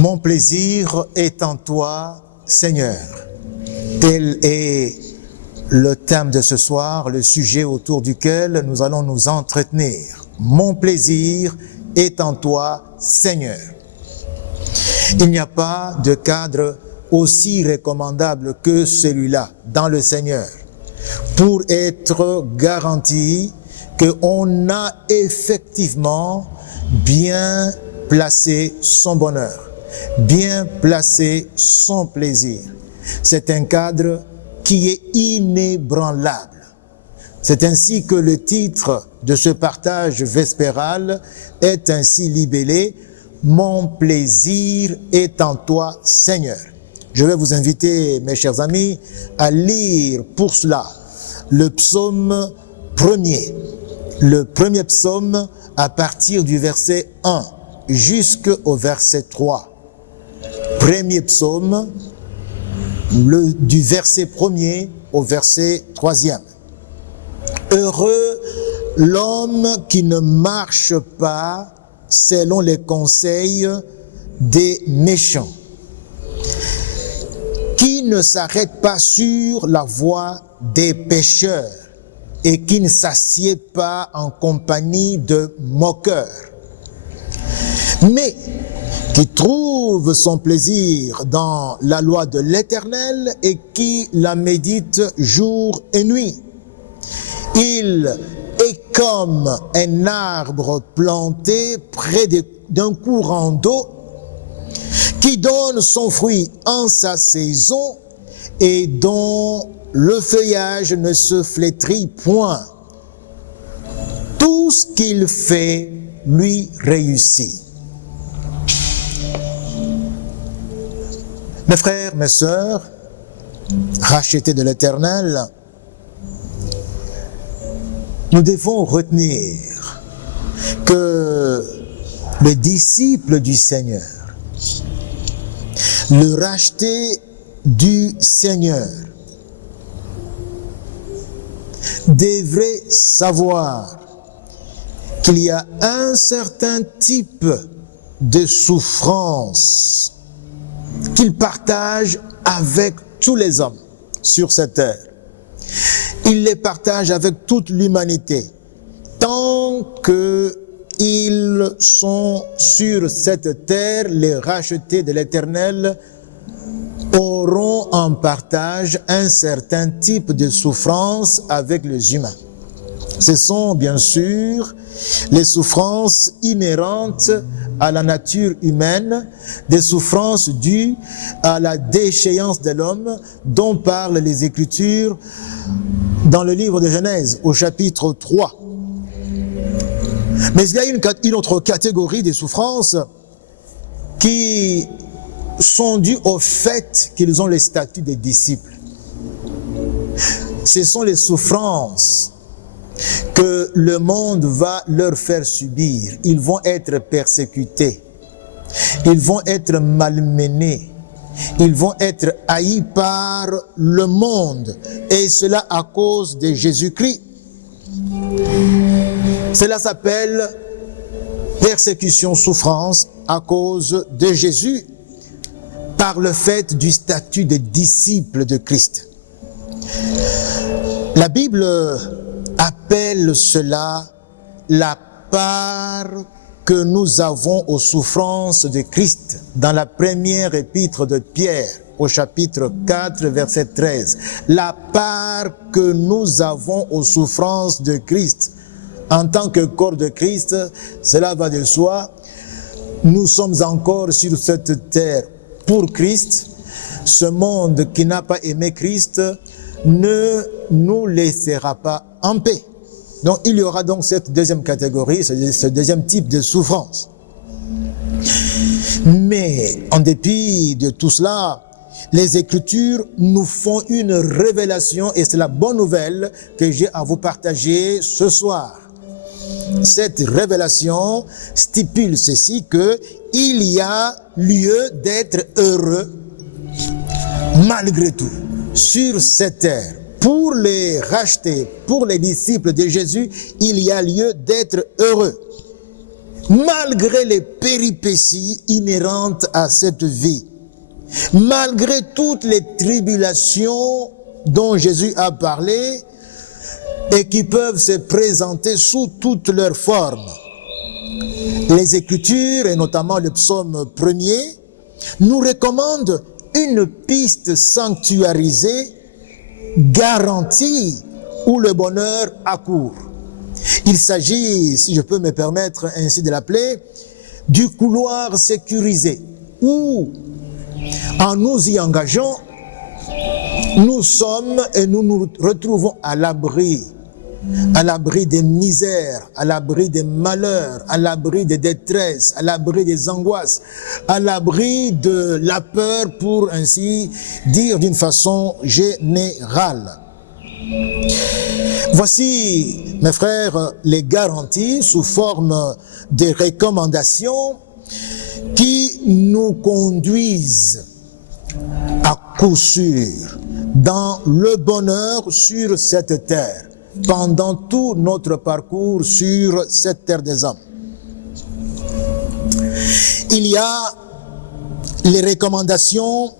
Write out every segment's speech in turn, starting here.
Mon plaisir est en toi, Seigneur. Tel est le thème de ce soir, le sujet autour duquel nous allons nous entretenir. Mon plaisir est en toi, Seigneur. Il n'y a pas de cadre aussi recommandable que celui-là dans le Seigneur pour être garanti qu'on a effectivement bien placé son bonheur, bien placé son plaisir. C'est un cadre qui est inébranlable. C'est ainsi que le titre de ce partage vespéral est ainsi libellé « Mon plaisir est en toi, Seigneur ». Je vais vous inviter, mes chers amis, à lire pour cela le psaume premier. Le premier psaume à partir du verset 1 jusqu'au verset 3. Premier psaume, du verset 1er au verset 3e. Heureux l'homme qui ne marche pas selon les conseils des méchants, qui ne s'arrête pas sur la voie des pécheurs et qui ne s'assied pas en compagnie de moqueurs, mais qui trouve son plaisir dans la loi de l'Éternel et qui la médite jour et nuit. Il est comme un arbre planté près d'un courant d'eau qui donne son fruit en sa saison et dont le feuillage ne se flétrit point. Tout ce qu'il fait lui réussit. Mes frères, mes sœurs, rachetés de l'Éternel, nous devons retenir que le disciple du Seigneur, le racheté du Seigneur, devrait savoir qu'il y a un certain type de souffrance qu'il partage avec tous les hommes sur cette terre. Il les partage avec toute l'humanité. Tant qu'ils sont sur cette terre, les rachetés de l'Éternel auront en partage un certain type de souffrance avec les humains. Ce sont bien sûr les souffrances inhérentes à la nature humaine, des souffrances dues à la déchéance de l'homme dont parlent les Écritures dans le livre de Genèse au chapitre 3. Mais il y a une autre catégorie de souffrances qui sont dues au fait qu'ils ont le statut des disciples. Ce sont les souffrances que le monde va leur faire subir. Ils vont être persécutés, ils vont être malmenés, ils vont être haïs par le monde, et cela à cause de Jésus-Christ. Cela s'appelle persécution, souffrance à cause de Jésus, par le fait du statut de disciple de Christ. La Bible appelle cela la part que nous avons aux souffrances de Christ dans la première épître de Pierre au chapitre 4 verset 13. La part que nous avons aux souffrances de Christ en tant que corps de Christ, cela va de soi. Nous sommes encore sur cette terre pour Christ. Ce monde qui n'a pas aimé Christ ne nous laissera pas en paix. Donc il y aura donc cette deuxième catégorie, ce deuxième type de souffrance. Mais en dépit de tout cela, les Écritures nous font une révélation et c'est la bonne nouvelle que j'ai à vous partager ce soir. Cette révélation stipule ceci, que il y a lieu d'être heureux malgré tout sur cette terre. Pour les rachetés, pour les disciples de Jésus, il y a lieu d'être heureux. malgré les péripéties inhérentes à cette vie, malgré toutes les tribulations dont Jésus a parlé et qui peuvent se présenter sous toutes leurs formes. Les Écritures, et notamment le psaume 1er, nous recommandent une piste sanctuarisée, garantie, où le bonheur accourt. Il s'agit, si je peux me permettre ainsi de l'appeler, du couloir sécurisé, où, en nous y engageant, nous sommes et nous nous retrouvons à l'abri des misères, à l'abri des malheurs, à l'abri des détresses, à l'abri des angoisses, à l'abri de la peur, pour ainsi dire d'une façon générale. Voici, mes frères, les garanties sous forme de recommandations qui nous conduisent à coup sûr dans le bonheur sur cette terre, pendant tout notre parcours sur cette terre des hommes. Il y a les recommandations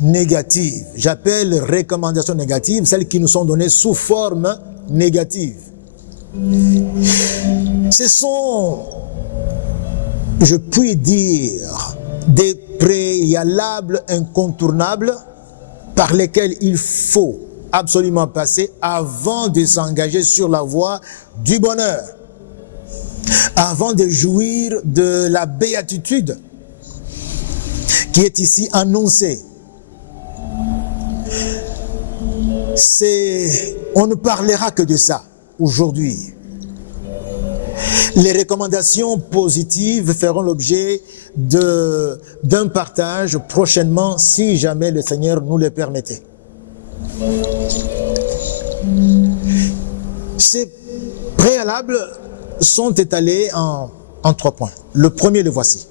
négatives. J'appelle recommandations négatives celles qui nous sont données sous forme négative. Ce sont, je puis dire, des préalables incontournables par lesquels il faut absolument passer avant de s'engager sur la voie du bonheur, avant de jouir de la béatitude qui est ici annoncée. On ne parlera que de ça aujourd'hui. Les recommandations positives feront l'objet d'un partage prochainement, si jamais le Seigneur nous le permettait. Ces préalables sont étalés en 3 points. Le premier, le voici.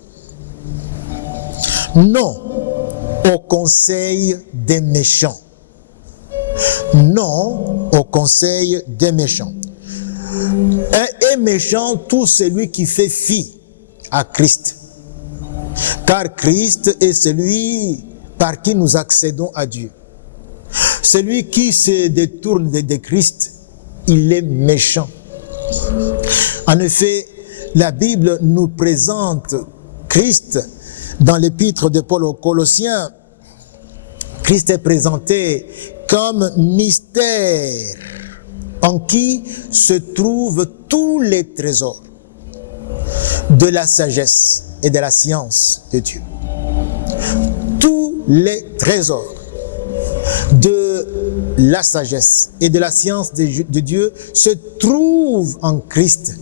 Non au conseil des méchants. Non au conseil des méchants. Est méchant tout celui qui fait fi à Christ. Car Christ est celui par qui nous accédons à Dieu. Celui qui se détourne de Christ, il est méchant. En effet, la Bible nous présente Christ dans l'épître de Paul aux Colossiens. Christ est présenté comme mystère en qui se trouvent tous les trésors de la sagesse et de la science de Dieu. Tous les trésors de la sagesse et de la science de Dieu se trouvent en Christ.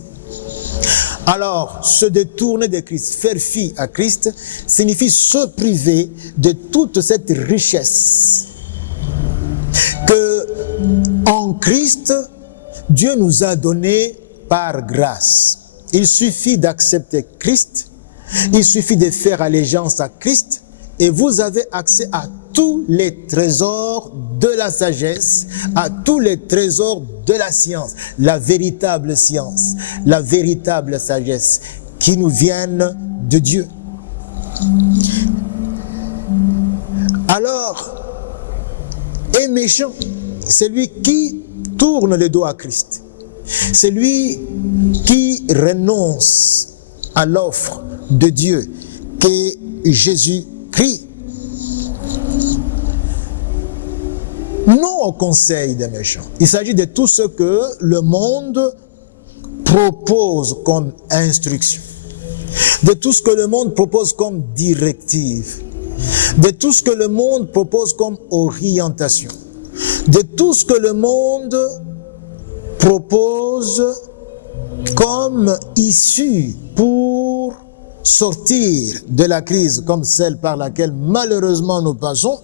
Alors, se détourner de Christ, faire fi à Christ, signifie se priver de toute cette richesse que, en Christ, Dieu nous a donnée par grâce. Il suffit d'accepter Christ, il suffit de faire allégeance à Christ, et vous avez accès à tous les trésors de la sagesse, à tous les trésors de la science, la véritable science, la véritable sagesse qui nous viennent de Dieu. Alors, est méchant celui qui tourne le dos à Christ, celui qui renonce à l'offre de Dieu qu'est Jésus-Christ. Non au conseil des méchants. Il s'agit de tout ce que le monde propose comme instruction, de tout ce que le monde propose comme directive, de tout ce que le monde propose comme orientation, de tout ce que le monde propose comme issue pour sortir de la crise comme celle par laquelle malheureusement nous passons,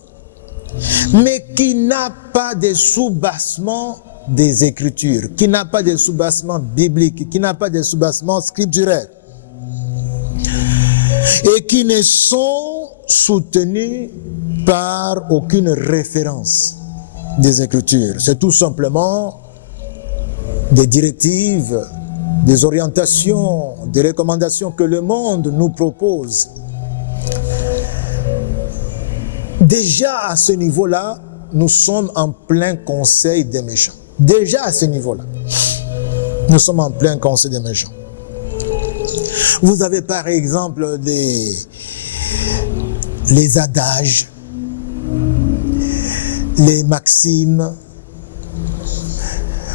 mais qui n'a pas de soubassement des Écritures, qui n'a pas de soubassement biblique, qui n'a pas de soubassement scripturaire, et qui ne sont soutenus par aucune référence des Écritures. C'est tout simplement des directives des orientations, des recommandations que le monde nous propose. Déjà à ce niveau-là, nous sommes en plein conseil des méchants. Déjà à ce niveau-là, nous sommes en plein conseil des méchants. Vous avez par exemple les adages, les maximes,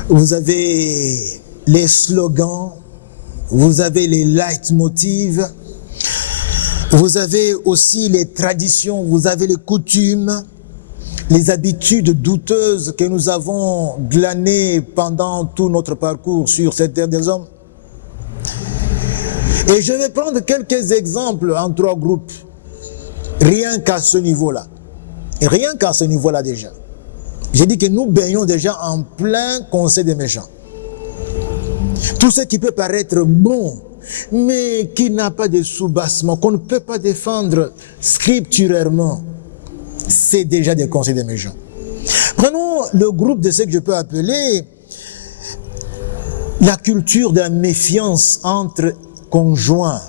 vous avez les slogans, vous avez les leitmotivs, vous avez aussi les traditions, vous avez les coutumes, les habitudes douteuses que nous avons glanées pendant tout notre parcours sur cette terre des hommes. Et je vais prendre quelques exemples en 3 groupes, rien qu'à ce niveau-là. Et rien qu'à ce niveau-là déjà. J'ai dit que nous baignons déjà en plein conseil des méchants. Tout ce qui peut paraître bon, mais qui n'a pas de soubassement, qu'on ne peut pas défendre scripturairement, c'est déjà des conseils des méchants. Prenons le groupe de ce que je peux appeler la culture de la méfiance entre conjoints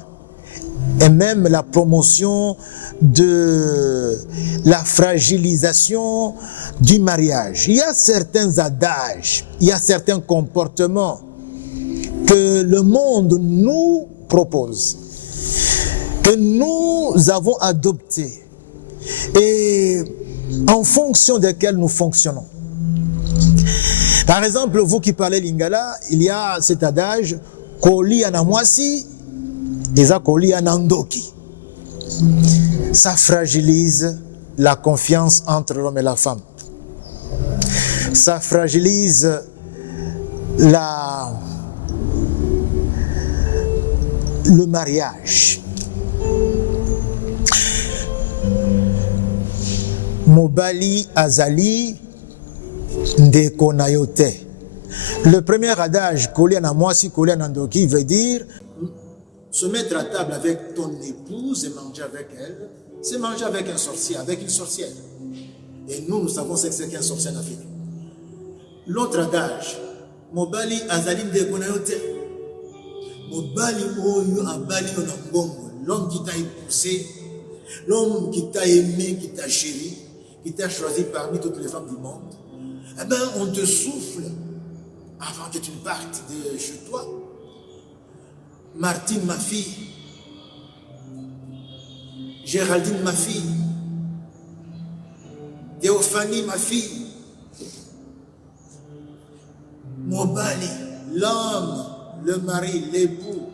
et même la promotion de la fragilisation du mariage. Il y a certains adages, il y a certains comportements que le monde nous propose, que nous avons adoptés et en fonction desquels nous fonctionnons. Par exemple, vous qui parlez lingala, il y a cet adage « Koli anamwasi » et « Koli anandoki ». Ça fragilise la confiance entre l'homme et la femme. Ça fragilise le mariage. Mobali azali ndeko na yo te. Le premier adage, Koli anamwasi, Koli anandoki, veut dire se mettre à table avec ton épouse et manger avec elle, c'est manger avec un sorcier, avec une sorcière. Et nous savons ce que c'est qu'un sorcier en Afrique. L'autre adage, Mobali azali ndeko na yo te. Mobali oyo abali yo na mbongo, l'homme qui t'a épousé, l'homme qui t'a aimé, qui t'a chéri, qui t'a choisi parmi toutes les femmes du monde, eh bien, on te souffle avant que tu ne partes de chez toi. Martine, ma fille. Géraldine, ma fille. Théophanie, ma fille. Mobali, l'homme, le mari, l'époux,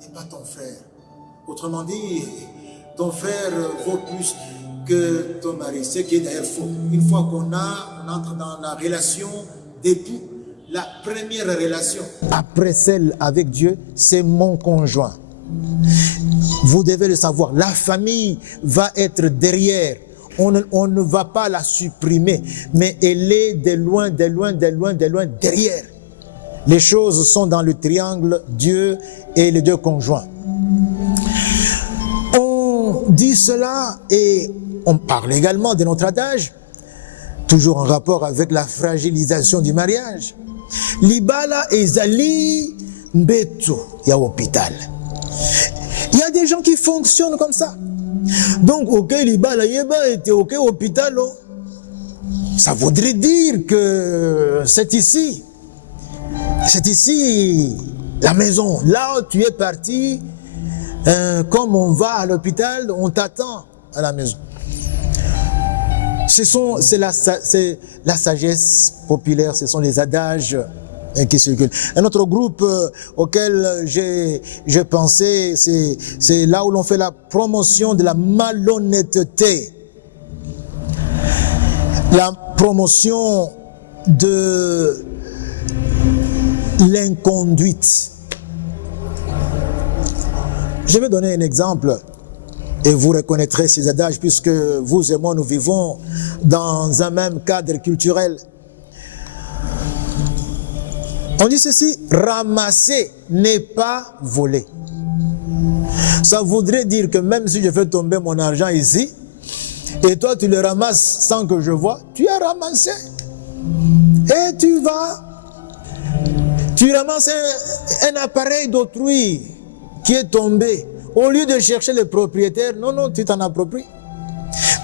n'est pas ton frère. Autrement dit, ton frère vaut plus que ton mari, ce qui est d'ailleurs faux. Une fois qu'on entre dans la relation d'époux, la première relation, après celle avec Dieu, c'est mon conjoint. Vous devez le savoir, la famille va être derrière. On ne va pas la supprimer, mais elle est de loin derrière. Les choses sont dans le triangle Dieu et les 2 conjoints. On dit cela et on parle également de notre adage, toujours en rapport avec la fragilisation du mariage. Libala ezali mbeto ya hôpital. Il y a des gens qui fonctionnent comme ça. Donc, ok, libala yeba était ok hôpital. Ça voudrait dire que c'est ici la maison. Là où tu es parti, comme on va à l'hôpital, on t'attend à la maison. C'est la sagesse populaire, ce sont les adages qui circulent. Un autre groupe auquel j'ai pensé, c'est là où l'on fait la promotion de la malhonnêteté, la promotion de l'inconduite. Je vais donner un exemple. Et vous reconnaîtrez ces adages puisque vous et moi, nous vivons dans un même cadre culturel. On dit ceci, ramasser n'est pas voler. Ça voudrait dire que même si je fais tomber mon argent ici, et toi tu le ramasses sans que je vois, tu as ramassé. Et tu vas Tu ramasses un appareil d'autrui qui est tombé. Au lieu de chercher le propriétaire, non, tu t'en appropries.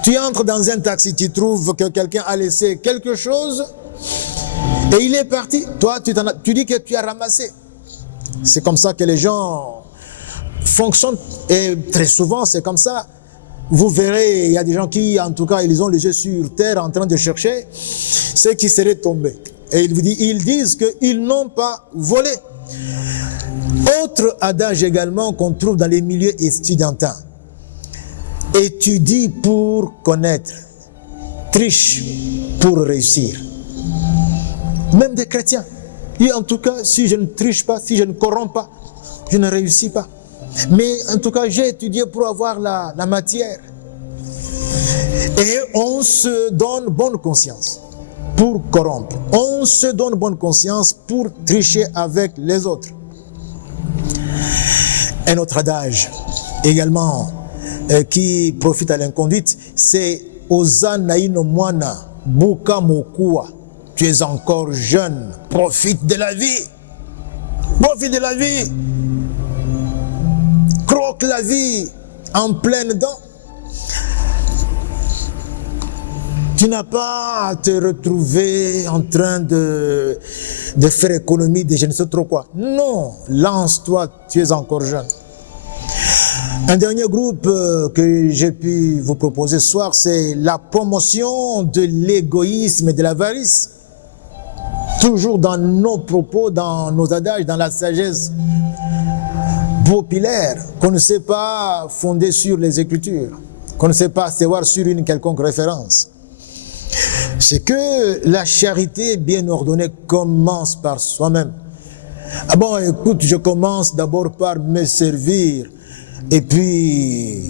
Tu entres dans un taxi, tu trouves que quelqu'un a laissé quelque chose et il est parti. Toi, tu dis que tu as ramassé. C'est comme ça que les gens fonctionnent et très souvent c'est comme ça. Vous verrez, il y a des gens qui, en tout cas, ils ont les yeux sur terre en train de chercher ce qui serait tombé. Et ils disent qu'ils n'ont pas volé. Autre adage également qu'on trouve dans les milieux estudiantins. Étudie pour connaître, triche pour réussir. Même des chrétiens. Et en tout cas, si je ne triche pas, si je ne corromps pas, je ne réussis pas. Mais en tout cas, j'ai étudié pour avoir la matière. Et on se donne bonne conscience pour corrompre. On se donne bonne conscience pour tricher avec les autres. Un autre adage également qui profite à l'inconduite, c'est Ozana ino mwana buka mokua. Tu es encore jeune, profite de la vie. Profite de la vie. Croque la vie en pleine dent. Tu n'as pas à te retrouver en train de faire économie de je ne sais trop quoi. Non, lance-toi, tu es encore jeune. Un dernier groupe que j'ai pu vous proposer ce soir, c'est la promotion de l'égoïsme et de l'avarice. Toujours dans nos propos, dans nos adages, dans la sagesse populaire, qu'on ne sait pas fonder sur les Écritures, qu'on ne sait pas asseoir sur une quelconque référence. C'est que la charité bien ordonnée commence par soi-même. Ah bon, écoute, je commence d'abord par me servir et puis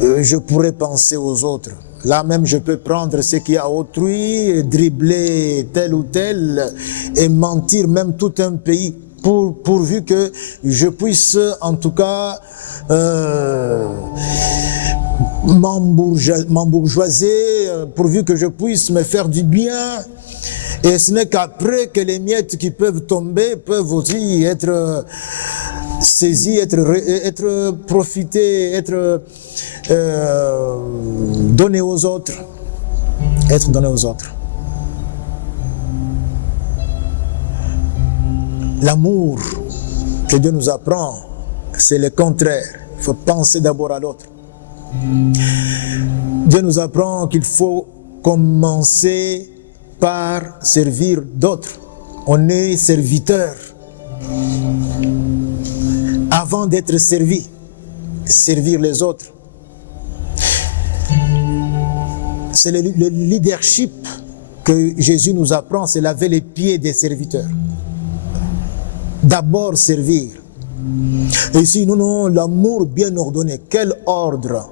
je pourrais penser aux autres. Là même, je peux prendre ce qu'il y a à autrui, dribbler tel ou tel et mentir même tout un pays pourvu que je puisse en tout cas m'embourgeoiser, pourvu que je puisse me faire du bien. Et ce n'est qu'après que les miettes qui peuvent tomber peuvent aussi être saisies, être profitées, être données aux autres. Être données aux autres. L'amour que Dieu nous apprend, c'est le contraire. Il faut penser d'abord à l'autre. Dieu nous apprend qu'il faut commencer par servir d'autres. On est serviteur avant d'être servi. Servir les autres. C'est le leadership que Jésus nous apprend, c'est laver les pieds des serviteurs. D'abord servir. Et ici, non, l'amour bien ordonné. Quel ordre?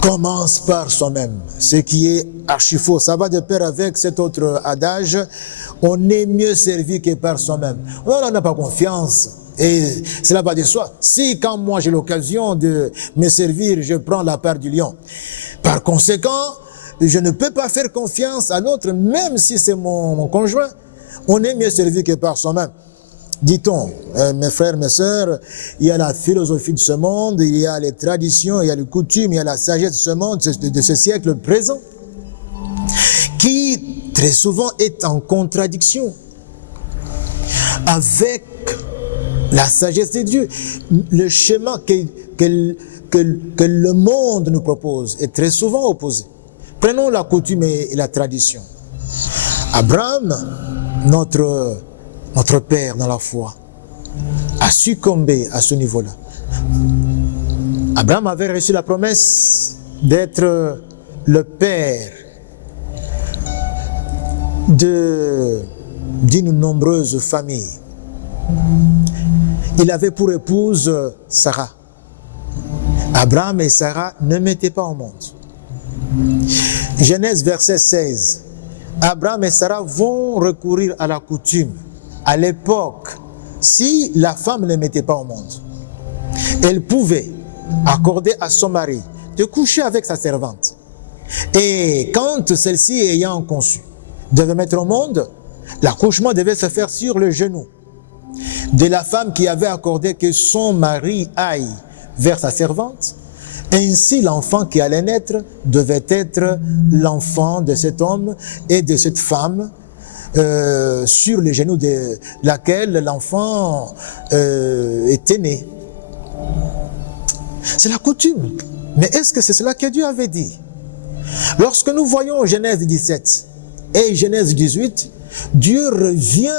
Commence par soi-même. Ce qui est archi faux. Ça va de pair avec cet autre adage. On est mieux servi que par soi-même. On n'a pas confiance. Et cela va de soi. Si quand moi j'ai l'occasion de me servir, je prends la part du lion. Par conséquent, je ne peux pas faire confiance à l'autre, même si c'est mon conjoint. On est mieux servi que par soi-même. Dit-on, mes frères, mes sœurs, il y a la philosophie de ce monde, il y a les traditions, il y a les coutumes, il y a la sagesse de ce monde, de ce siècle présent, qui très souvent est en contradiction avec la sagesse de Dieu. Le schéma que le monde nous propose est très souvent opposé. Prenons la coutume et la tradition. Abraham, notre père dans la foi, a succombé à ce niveau-là. Abraham avait reçu la promesse d'être le père d'une nombreuse famille. Il avait pour épouse Sarah. Abraham et Sarah ne mettaient pas au monde. Genèse verset 16. Abraham et Sarah vont recourir à la coutume. À l'époque, si la femme ne mettait pas au monde, elle pouvait accorder à son mari de coucher avec sa servante. Et quand celle-ci, ayant conçu, devait mettre au monde, l'accouchement devait se faire sur le genou de la femme qui avait accordé que son mari aille vers sa servante. Ainsi, l'enfant qui allait naître devait être l'enfant de cet homme et de cette femme sur les genoux de laquelle l'enfant était né. C'est la coutume. Mais est-ce que c'est cela que Dieu avait dit? Lorsque nous voyons Genèse 17 et Genèse 18, Dieu revient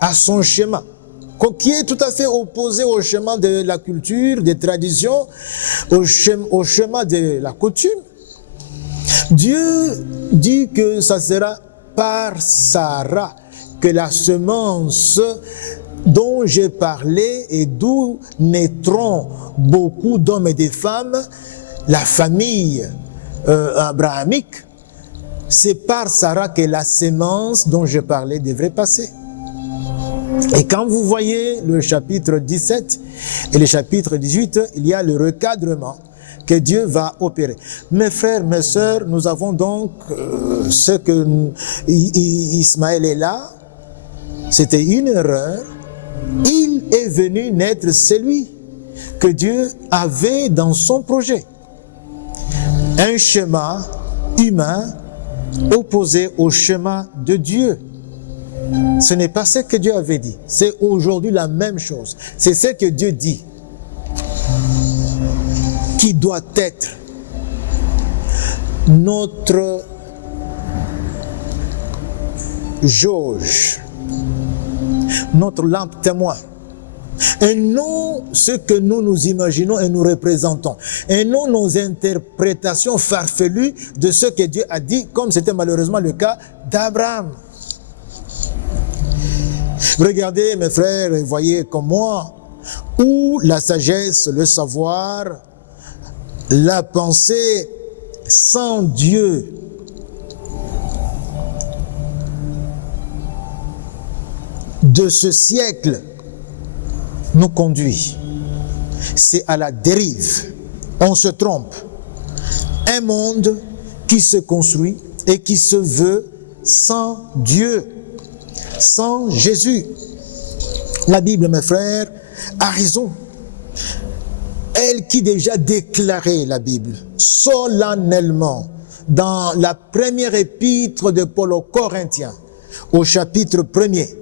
à son schéma, qui est tout à fait opposé au schéma de la culture, des traditions, au schéma de la coutume. Dieu dit que ça sera par Sarah que la semence dont j'ai parlé et d'où naîtront beaucoup d'hommes et de femmes, la famille abrahamique, c'est par Sarah que la semence dont je parlais devrait passer. Et quand vous voyez le chapitre 17 et le chapitre 18, il y a le recadrement que Dieu va opérer. Mes frères, mes sœurs, nous avons donc ce que Ismaël est là, c'était une erreur. Il est venu naître celui que Dieu avait dans son projet. Un schéma humain opposé au schéma de Dieu. Ce n'est pas ce que Dieu avait dit. C'est aujourd'hui la même chose. C'est ce que Dieu dit qui doit être notre jauge, notre lampe témoin. Et non ce que nous nous imaginons et nous représentons. Et non nos interprétations farfelues de ce que Dieu a dit, comme c'était malheureusement le cas d'Abraham. Regardez mes frères et voyez comme moi, où la sagesse, le savoir, la pensée sans Dieu de ce siècle nous conduit. C'est à la dérive. On se trompe. Un monde qui se construit et qui se veut sans Dieu, sans Jésus. La Bible, mes frères, a raison. Elle qui déjà déclarait la Bible solennellement dans la première épître de Paul aux Corinthiens, au chapitre 1er,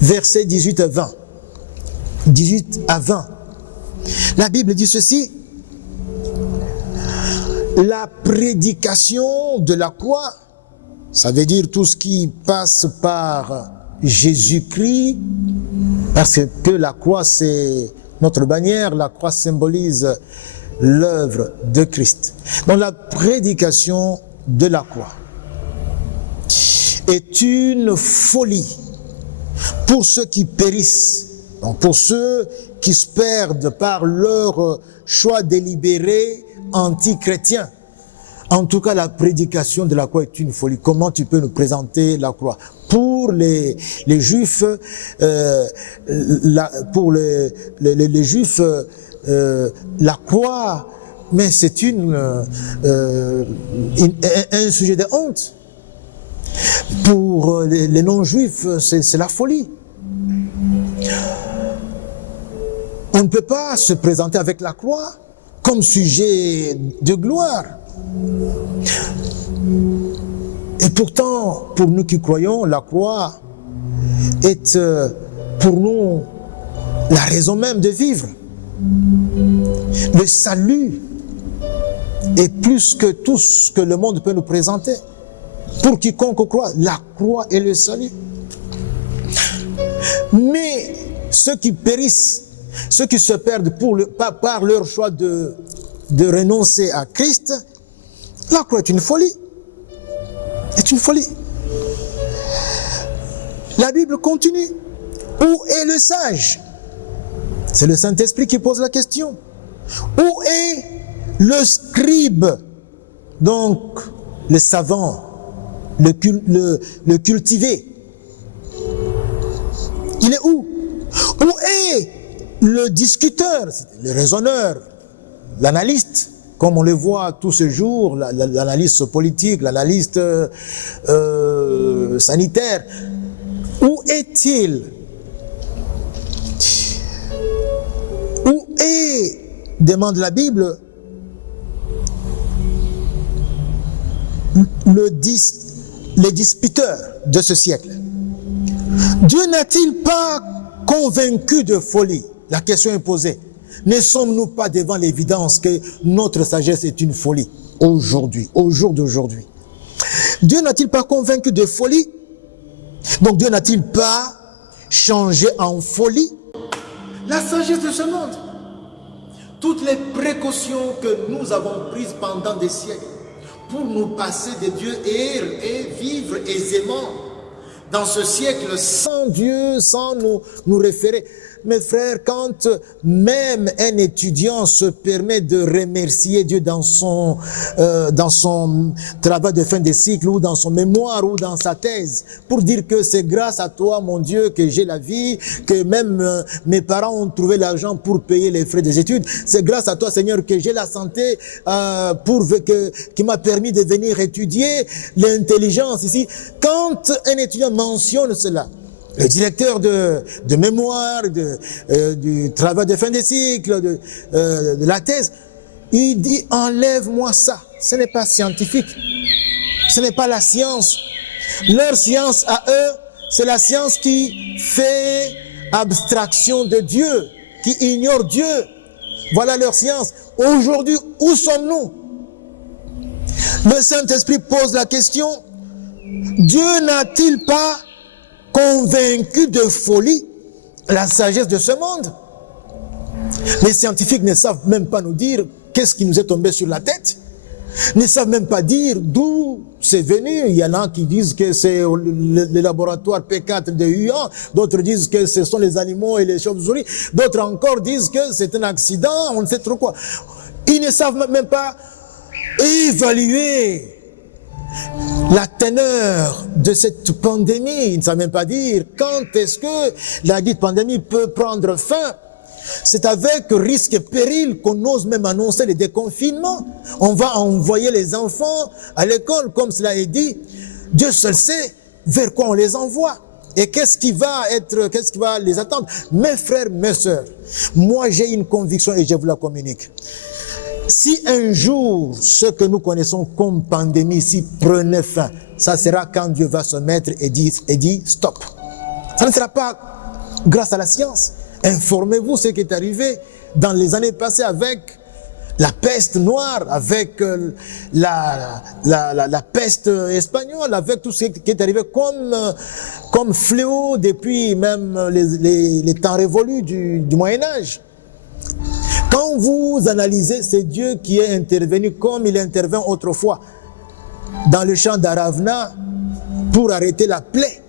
versets 18 à 20. 18 à 20. La Bible dit ceci: la prédication de la croix, ça veut dire tout ce qui passe par Jésus-Christ, parce que la croix c'est notre bannière, la croix symbolise l'œuvre de Christ. Donc la prédication de la croix est une folie pour ceux qui périssent. Donc pour ceux qui se perdent par leur choix délibéré anti-chrétien. En tout cas, la prédication de la croix est une folie. Comment tu peux nous présenter la croix? Pour les Juifs, pour les Juifs, la croix, mais c'est un sujet de honte. Pour les non-juifs, c'est la folie. On ne peut pas se présenter avec la croix comme sujet de gloire. Et pourtant, pour nous qui croyons, la croix est pour nous la raison même de vivre. Le salut est plus que tout ce que le monde peut nous présenter. Pour quiconque croit, la croix est le salut. Mais ceux qui périssent, ceux qui se perdent par leur choix de renoncer à Christ, la croix est une folie. C'est une folie. La Bible continue. Où est le sage? C'est le Saint-Esprit qui pose la question. Où est le scribe? Donc, le savant, le cultivé. Il est où? Où est le discuteur, le raisonneur, l'analyste, comme on le voit tous ces jours, l'analyste politique, l'analyste sanitaire. Où est-il? Où est, demande la Bible, les disputeurs de ce siècle? Dieu n'a-t-il pas convaincu de folie? La question est posée. Ne sommes-nous pas devant l'évidence que notre sagesse est une folie aujourd'hui, au jour d'aujourd'hui? Dieu n'a-t-il pas convaincu de folie? Donc Dieu n'a-t-il pas changé en folie la sagesse de ce monde? Toutes les précautions que nous avons prises pendant des siècles pour nous passer de Dieu et vivre aisément dans ce siècle sans Dieu, sans nous référer. Mes frères, quand même un étudiant se permet de remercier Dieu dans son travail de fin de cycle ou dans son mémoire ou dans sa thèse, pour dire que c'est grâce à toi, mon Dieu, que j'ai la vie, que même mes parents ont trouvé l'argent pour payer les frais des études, c'est grâce à toi, Seigneur, que j'ai la santé qui m'a permis de venir étudier, l'intelligence ici. Quand un étudiant mentionne cela, le directeur de mémoire, du travail de fin de cycle, de la thèse, il dit « enlève-moi ça ». Ce n'est pas scientifique. Ce n'est pas la science. Leur science à eux, c'est la science qui fait abstraction de Dieu, qui ignore Dieu. Voilà leur science. Aujourd'hui, où sommes-nous? Le Saint-Esprit pose la question, Dieu n'a-t-il pas convaincu de folie la sagesse de ce monde? Les scientifiques ne savent même pas nous dire qu'est-ce qui nous est tombé sur la tête, ne savent même pas dire d'où c'est venu. Il y en a qui disent que c'est le laboratoire P4 de Wuhan, d'autres disent que ce sont les animaux et les chauves-souris, d'autres encore disent que c'est un accident, on ne sait trop quoi. Ils ne savent même pas évaluer la teneur de cette pandémie. Ils ne savent même pas dire quand est-ce que la dite pandémie peut prendre fin. C'est avec risque et péril qu'on ose même annoncer le déconfinement. On va envoyer les enfants à l'école, comme cela est dit. Dieu seul sait vers quoi on les envoie. Et qu'est-ce qui va les attendre? Mes frères, mes sœurs, moi j'ai une conviction et je vous la communique. Si un jour, ce que nous connaissons comme pandémie ici prenait fin, ça sera quand Dieu va se mettre et dit stop. Ça ne sera pas grâce à la science. Informez-vous ce qui est arrivé dans les années passées avec la peste noire, avec la peste espagnole, avec tout ce qui est arrivé comme fléau depuis même les temps révolus du Moyen-Âge. Quand vous analysez, c'est Dieu qui est intervenu comme il intervint autrefois dans le champ d'Aravna pour arrêter la plaie.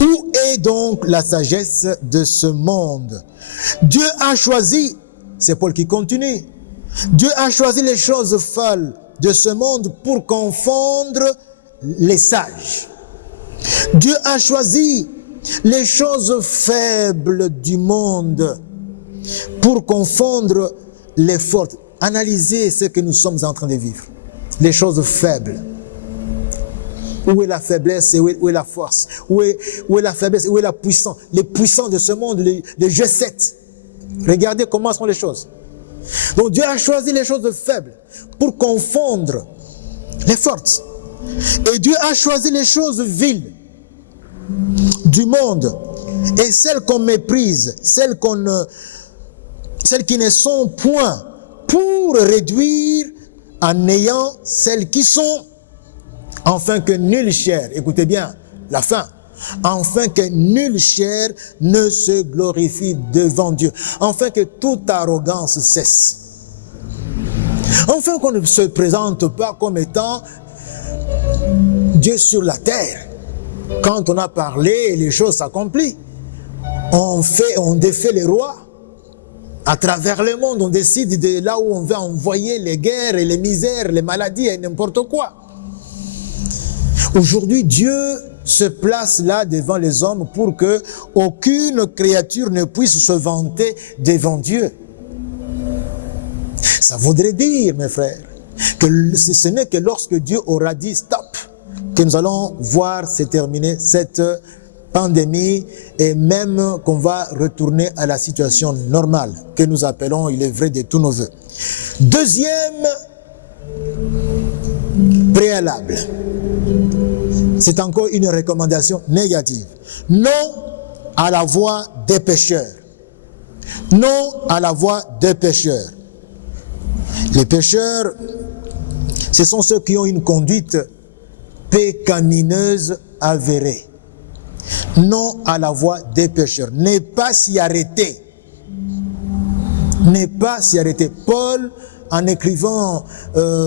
Où est donc la sagesse de ce monde? Dieu a choisi, c'est Paul qui continue, Dieu a choisi les choses folles de ce monde pour confondre les sages. Dieu a choisi les choses faibles du monde pour confondre les fortes. Analysez ce que nous sommes en train de vivre. Les choses faibles. Où est la faiblesse et où est la force? Où est la faiblesse et où est la puissance? Les puissants de ce monde, les G7. Regardez comment sont les choses. Donc Dieu a choisi les choses faibles pour confondre les fortes. Et Dieu a choisi les choses viles du monde et celles qu'on méprise, celles qui ne sont point, pour réduire en ayant celles qui sont, afin que nulle chair, écoutez bien la fin, afin que nulle chair ne se glorifie devant Dieu, afin que toute arrogance cesse, afin qu'on ne se présente pas comme étant Dieu sur la terre. Quand on a parlé, les choses s'accomplissent. On défait les rois à travers le monde, on décide de là où on va envoyer les guerres et les misères, les maladies et n'importe quoi. Aujourd'hui, Dieu se place là devant les hommes pour que aucune créature ne puisse se vanter devant Dieu. Ça voudrait dire, mes frères, que ce n'est que lorsque Dieu aura dit stop, que nous allons voir se terminer cette pandémie et même qu'on va retourner à la situation normale que nous appelons, il est vrai, de tous nos vœux. Deuxième préalable, c'est encore une recommandation négative. Non à la voie des pécheurs. Non à la voie des pécheurs. Les pécheurs, ce sont ceux qui ont une conduite pécamineuse avérée. Non à la voie des pécheurs. Ne pas s'y arrêter. Ne pas s'y arrêter. Paul, en écrivant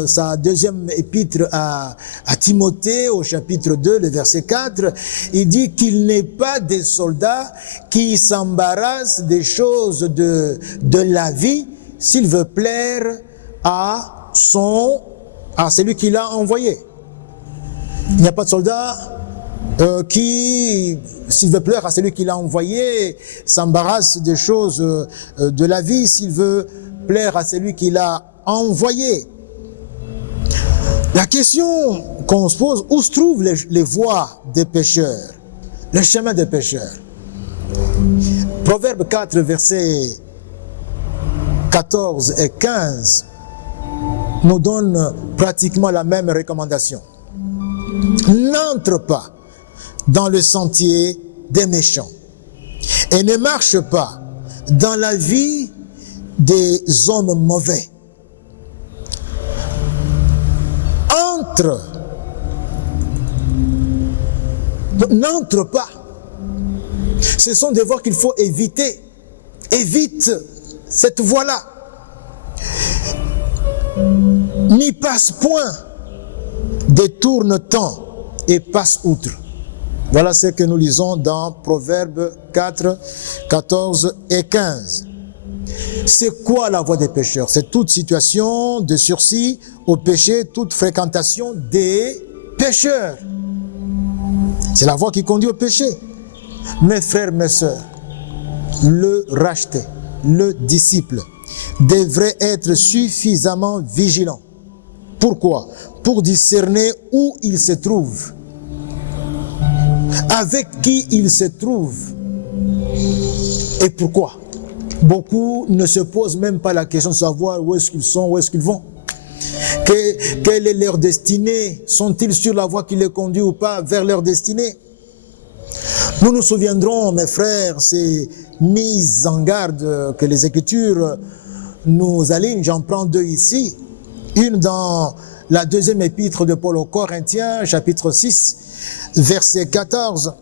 sa deuxième épître à Timothée, au chapitre 2, le verset 4, il dit qu'il n'est pas des soldats qui s'embarrassent des choses de la vie s'il veut plaire à celui qui l'a envoyé. Il n'y a pas de soldat qui, s'il veut plaire à celui qui l'a envoyé, s'embarrasse des choses de la vie s'il veut plaire à celui qui l'a envoyé. La question qu'on se pose, où se trouvent les voies des pécheurs, le chemin des pécheurs? Proverbe 4, versets 14 et 15 nous donne pratiquement la même recommandation. N'entre pas dans le sentier des méchants et ne marche pas dans la vie des hommes mauvais. N'entre pas. Ce sont des voies qu'il faut éviter. Évite cette voie-là. N'y passe point, détourne-t'en et passe outre. Voilà ce que nous lisons dans Proverbes 4, 14 et 15. C'est quoi la voie des pécheurs? C'est toute situation de sursis au péché, toute fréquentation des pécheurs. C'est la voie qui conduit au péché. Mes frères, mes sœurs, le racheté, le disciple, devrait être suffisamment vigilant. Pourquoi? Pour discerner où il se trouve, avec qui il se trouve et pourquoi. Beaucoup ne se posent même pas la question de savoir où est-ce qu'ils sont, où est-ce qu'ils vont. Quelle est leur destinée? Sont-ils sur la voie qui les conduit ou pas vers leur destinée? Nous nous souviendrons, mes frères, ces mises en garde que les Écritures nous alignent. J'en prends deux ici. Une dans la deuxième épître de Paul aux Corinthiens, chapitre 6, verset 14.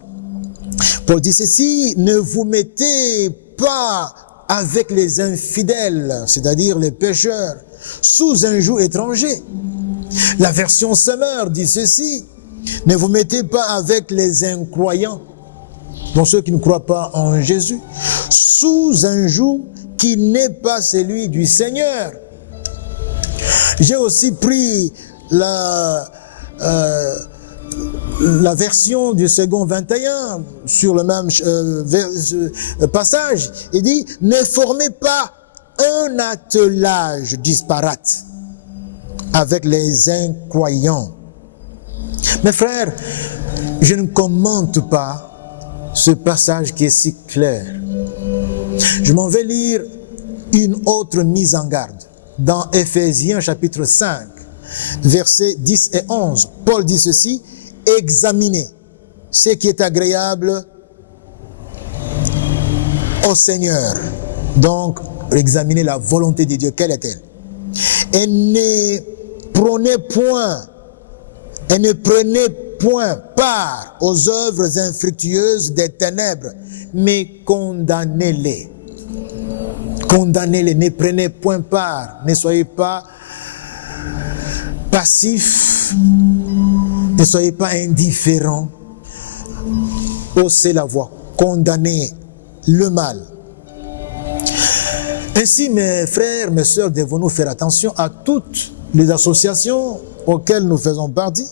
Paul dit ceci: ne vous mettez pas avec les infidèles, c'est-à-dire les pécheurs, sous un joug étranger. La version Semeur dit ceci: ne vous mettez pas avec les incroyants, donc ceux qui ne croient pas en Jésus, sous un joug qui n'est pas celui du Seigneur. J'ai aussi pris la version du second 21 sur le même passage. Il dit: ne formez pas un attelage disparate avec les incroyants. Mes frères, je ne commente pas ce passage qui est si clair. Je m'en vais lire une autre mise en garde dans Éphésiens chapitre 5, versets 10 et 11. Paul dit ceci: examinez ce qui est agréable au Seigneur. Donc, examinez la volonté de Dieu, quelle est-elle? Et ne prenez point part aux œuvres infructueuses des ténèbres, mais condamnez-les. Condamnez-les, ne prenez point part, ne soyez pas passifs, ne soyez pas indifférents. Haussez la voix, condamnez le mal. Ainsi, mes frères, mes sœurs, devons-nous faire attention à toutes les associations auxquelles nous faisons partie,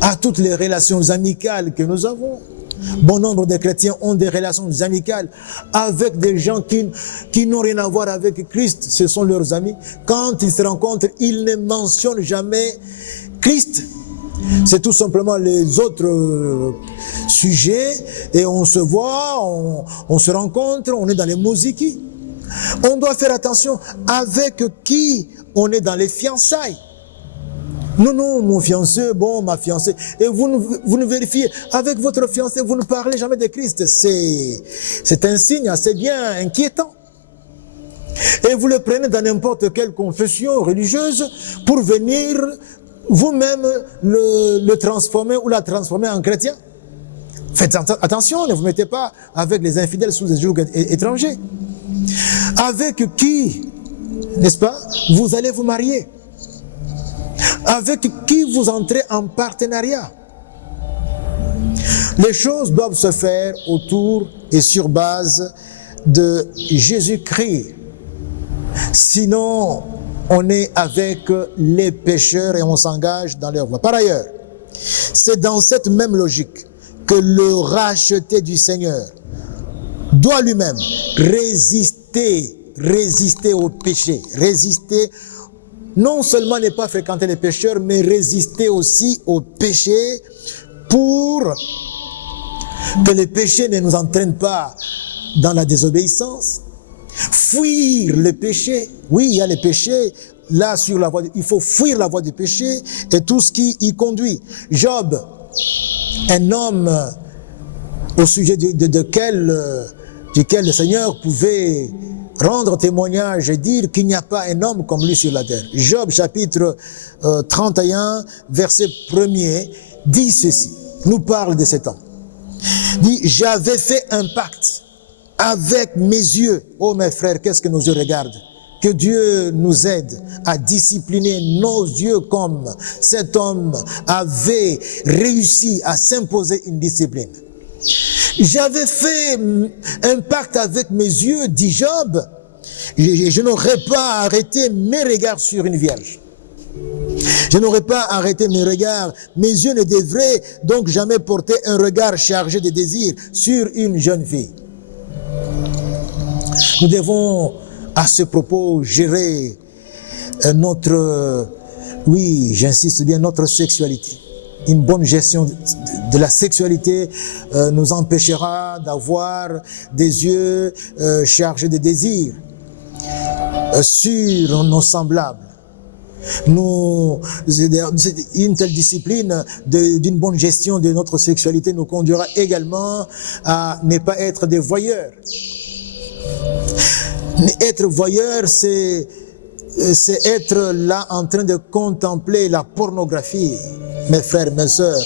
à toutes les relations amicales que nous avons. Bon nombre de chrétiens ont des relations amicales avec des gens qui n'ont rien à voir avec Christ. Ce sont leurs amis. Quand ils se rencontrent, ils ne mentionnent jamais Christ. C'est tout simplement les autres sujets et on se voit, on se rencontre, on est dans les musiques. On doit faire attention avec qui on est dans les fiançailles. Non, mon fiancé, bon, ma fiancée. Et vous ne vérifiez, avec votre fiancé, vous ne parlez jamais de Christ. C'est un signe assez bien inquiétant. Et vous le prenez dans n'importe quelle confession religieuse pour venir vous-même le transformer ou la transformer en chrétien. Faites attention, ne vous mettez pas avec les infidèles sous les jougs étrangers. Avec qui, n'est-ce pas, vous allez vous marier? Avec qui vous entrez en partenariat? Les choses doivent se faire autour et sur base de Jésus-Christ. Sinon, on est avec les pécheurs et on s'engage dans leur voie. Par ailleurs, c'est dans cette même logique que le racheté du Seigneur doit lui-même résister au péché, résister, non seulement ne pas fréquenter les pécheurs, mais résister aussi au péché pour que le péché ne nous entraîne pas dans la désobéissance. Fuir le péché. Oui, il y a les péchés là sur la voie. Il faut fuir la voie du péché et tout ce qui y conduit. Job, un homme au sujet duquel le Seigneur pouvait rendre témoignage et dire qu'il n'y a pas un homme comme lui sur la terre. Job chapitre 31 verset 1er dit ceci, nous parle de cet homme. Dit, j'avais fait un pacte avec mes yeux. Oh mes frères, qu'est-ce que nos yeux regardent? Que Dieu nous aide à discipliner nos yeux comme cet homme avait réussi à s'imposer une discipline. J'avais fait un pacte avec mes yeux, dit Job. Je n'aurais pas arrêté mes regards sur une vierge. Je n'aurais pas arrêté mes regards. Mes yeux ne devraient donc jamais porter un regard chargé de désir sur une jeune fille. Nous devons, à ce propos, gérer notre, oui, j'insiste bien, notre sexualité. Une bonne gestion de la sexualité nous empêchera d'avoir des yeux chargés de désirs sur nos semblables. Une telle discipline d'une bonne gestion de notre sexualité nous conduira également à ne pas être des voyeurs. Être voyeur, c'est être là en train de contempler la pornographie. Mes frères, mes sœurs,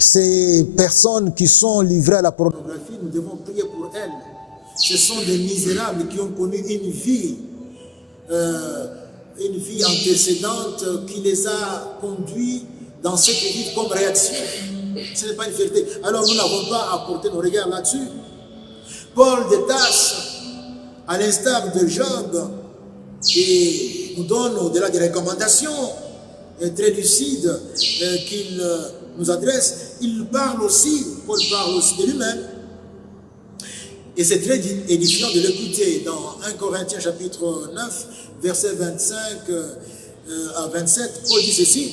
ces personnes qui sont livrées à la pornographie, nous devons prier pour elles. Ce sont des misérables qui ont connu une vie antécédente qui les a conduits dans cette vie comme réaction. Ce n'est pas une fierté. Alors nous n'avons pas à porter nos regards là-dessus. Paul de Tarse, à l'instar de Job, et nous donne au-delà des recommandations très lucides qu'il nous adresse, Paul parle aussi de lui-même. Et c'est très édifiant de l'écouter dans 1 Corinthiens chapitre 9, versets 25 à 27. Paul dit ceci: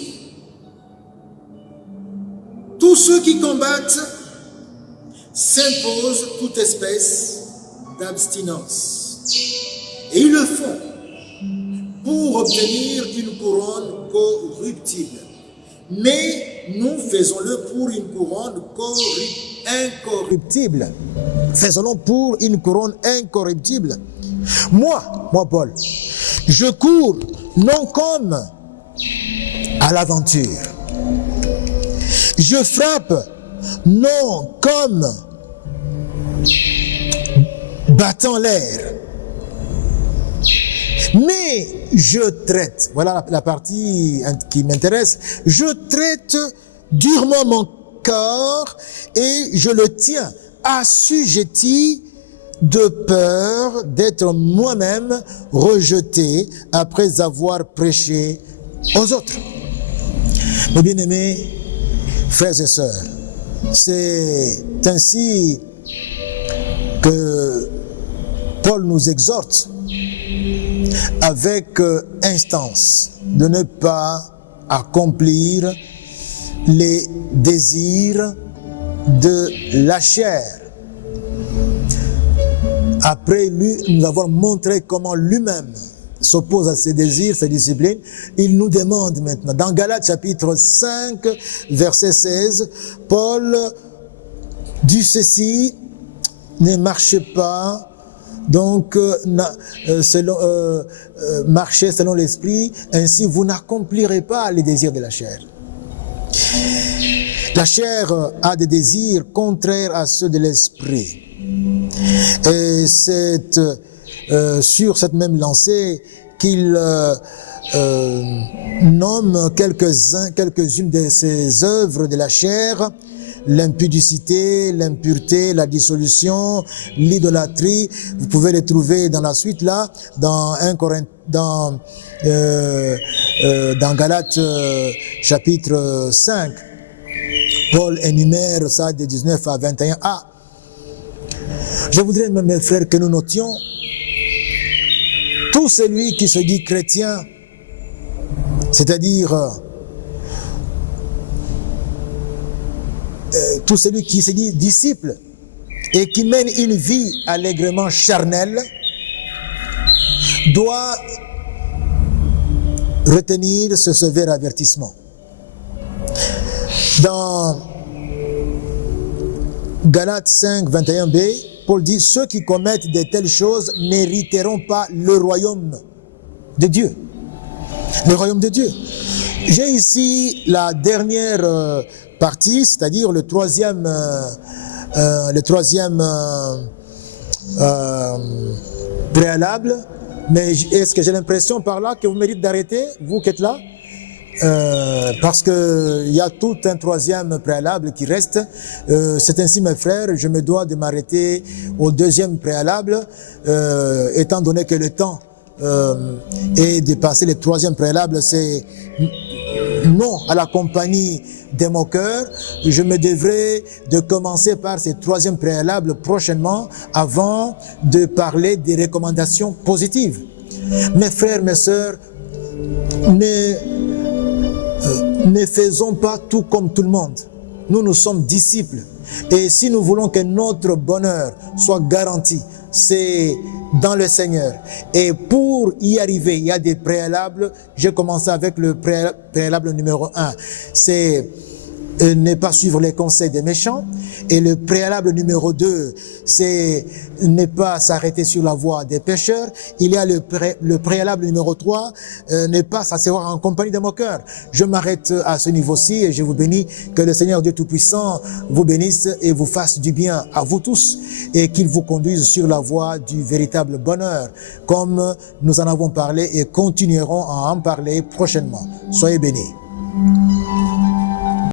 tous ceux qui combattent s'imposent toute espèce d'abstinence. Et ils le font pour obtenir une couronne corruptible. Mais nous faisons-le pour une couronne incorruptible. Faisons-le pour une couronne incorruptible. Moi, Paul, je cours non comme à l'aventure. Je frappe non comme battant l'air. Mais je traite, voilà la partie qui m'intéresse, je traite durement mon corps et je le tiens assujetti de peur d'être moi-même rejeté après avoir prêché aux autres. Mes bien-aimés frères et sœurs, c'est ainsi que Paul nous exhorte avec instance de ne pas accomplir les désirs de la chair. Après lui, nous avons montré comment lui-même s'oppose à ses désirs, ses disciplines. Il nous demande maintenant, dans Galates chapitre 5, verset 16, Paul dit ceci, ne marchez pas, donc marchez selon l'esprit, ainsi vous n'accomplirez pas les désirs de la chair. La chair a des désirs contraires à ceux de l'esprit. Et c'est sur cette même lancée qu'il nomme quelques-unes de ces œuvres de la chair: l'impudicité, l'impureté, la dissolution, l'idolâtrie. Vous pouvez les trouver dans la suite là, dans Galates chapitre 5. Paul énumère ça de 19 à 21a. Je voudrais, mes frères, que nous notions tout celui qui se dit chrétien, c'est-à-dire tout celui qui se dit disciple et qui mène une vie allègrement charnelle, doit retenir ce sévère avertissement. Dans Galates 5, 21b, Paul dit: ceux qui commettent de telles choses n'hériteront pas le royaume de Dieu. Le royaume de Dieu. J'ai ici la dernière partie, c'est-à-dire le troisième préalable. Mais est-ce que j'ai l'impression par là que vous méritez d'arrêter, vous qui êtes là? Parce que il y a tout un troisième préalable qui reste. C'est ainsi, mes frères, je me dois de m'arrêter au deuxième préalable, étant donné que le temps est dépassé. Le troisième préalable, c'est non à la compagnie des moqueurs. Je me devrais de commencer par ce troisième préalable prochainement, avant de parler des recommandations positives. Mes frères, mes sœurs, ne faisons pas tout comme tout le monde. Nous sommes disciples. Et si nous voulons que notre bonheur soit garanti, c'est dans le Seigneur. Et pour y arriver, il y a des préalables. J'ai commencé avec le préalable numéro 1. C'est ne pas suivre les conseils des méchants. Et le préalable numéro 2, c'est ne pas s'arrêter sur la voie des pécheurs. Il y a le préalable numéro 3, ne pas s'asseoir en compagnie des moqueurs. Je m'arrête à ce niveau-ci et je vous bénis. Que le Seigneur Dieu Tout-Puissant vous bénisse et vous fasse du bien à vous tous, et qu'il vous conduise sur la voie du véritable bonheur, comme nous en avons parlé et continuerons à en parler prochainement. Soyez bénis.